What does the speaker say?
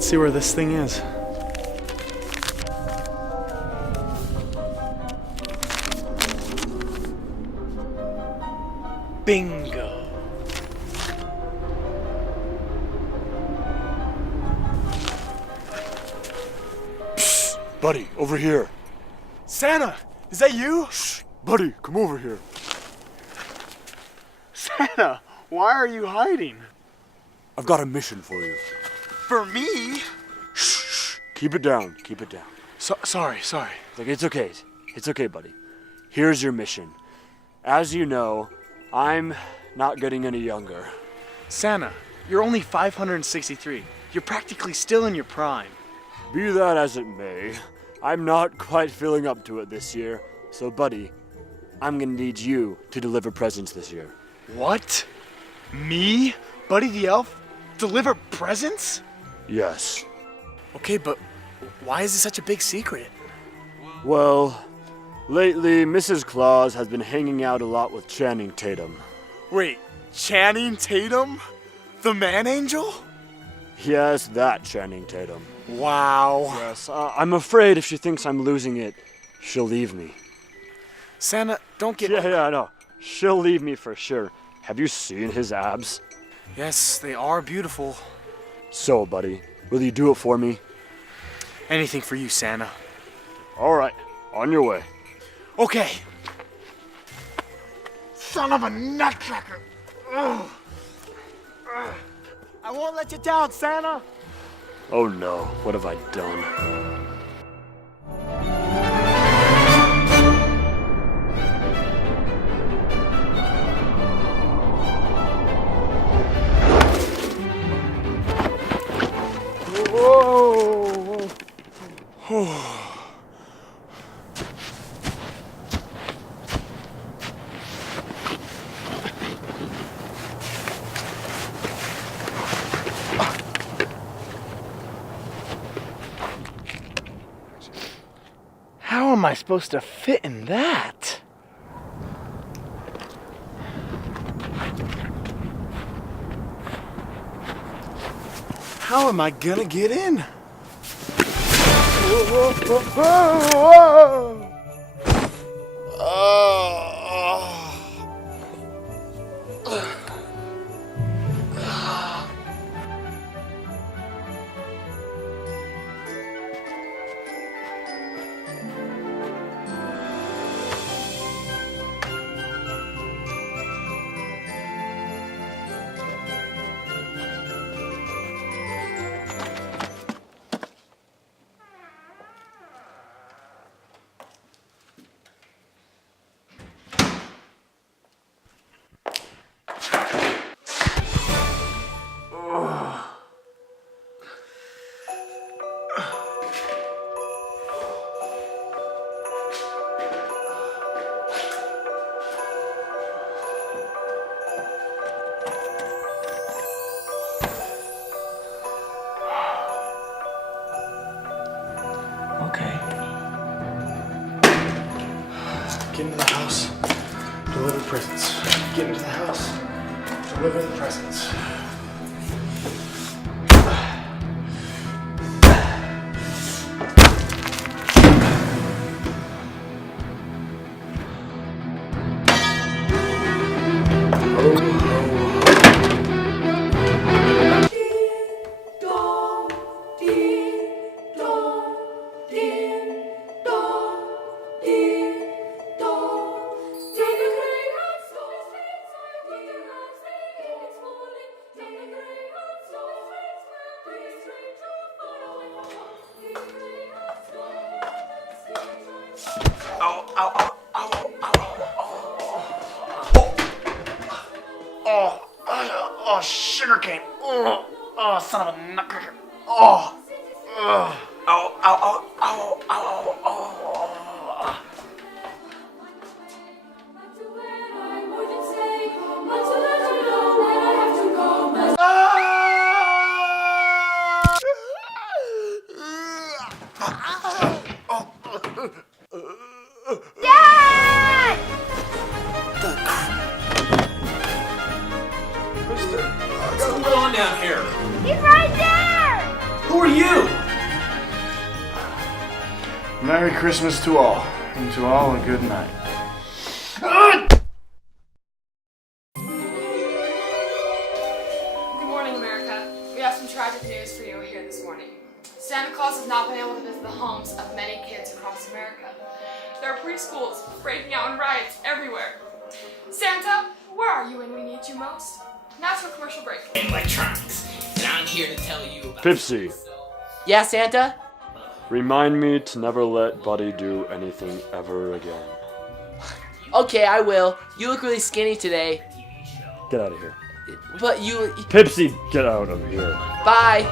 Let's see where this thing is. Bingo. Buddy, over here. Santa, is that you? Shh, buddy, come over here. Santa, why are you hiding? I've got a mission for you. For me? Shh, keep it down, keep it down. Sorry. Look, it's okay, buddy. Here's your mission. As you know, I'm not getting any younger. Santa, you're only 563. You're practically still in your prime. Be that as it may, I'm not quite feeling up to it this year. So, buddy, I'm gonna need you to deliver presents this year. What? Me? Buddy the Elf? Deliver presents? Yes. Okay, but why is it such a big secret? Well, lately, Mrs. Claus has been hanging out a lot with Channing Tatum. Wait, Channing Tatum? The man angel? Yes, that Channing Tatum. Wow. Yes, I'm afraid if she thinks I'm losing it, she'll leave me. Santa, don't get... Yeah, I know. She'll leave me for sure. Have you seen his abs? Yes, they are beautiful. So, buddy, will you do it for me? Anything for you, Santa. All right, on your way. Okay. Son of a nutcracker. Ugh. Ugh. I won't let you down, Santa. Oh no, what have I done? How am I supposed to fit in that? How am I gonna get in? Okay. Get into the house, deliver presents. Get into the house, deliver the presents. Oh, sugar cane. Oh, son of a nutcracker. Oh, ow, ow, ow, ow, ow, ow. Dad! What's going on down here? He's right there! Who are you? Merry Christmas to all, and to all a good night. Good morning, America. We have some tragic news for you here this morning. Santa Claus has not been able to visit the homes of many kids across America. There are preschools breaking out in riots everywhere. Santa, where are you when we need you most? Now for a commercial break. Electronics, and I'm here to tell you about Pipsy, Yeah, Santa? remind me to never let Buddy do anything ever again. Okay, I will. You look really skinny today. Get out of here. But you... Pipsy, get out of here. Bye.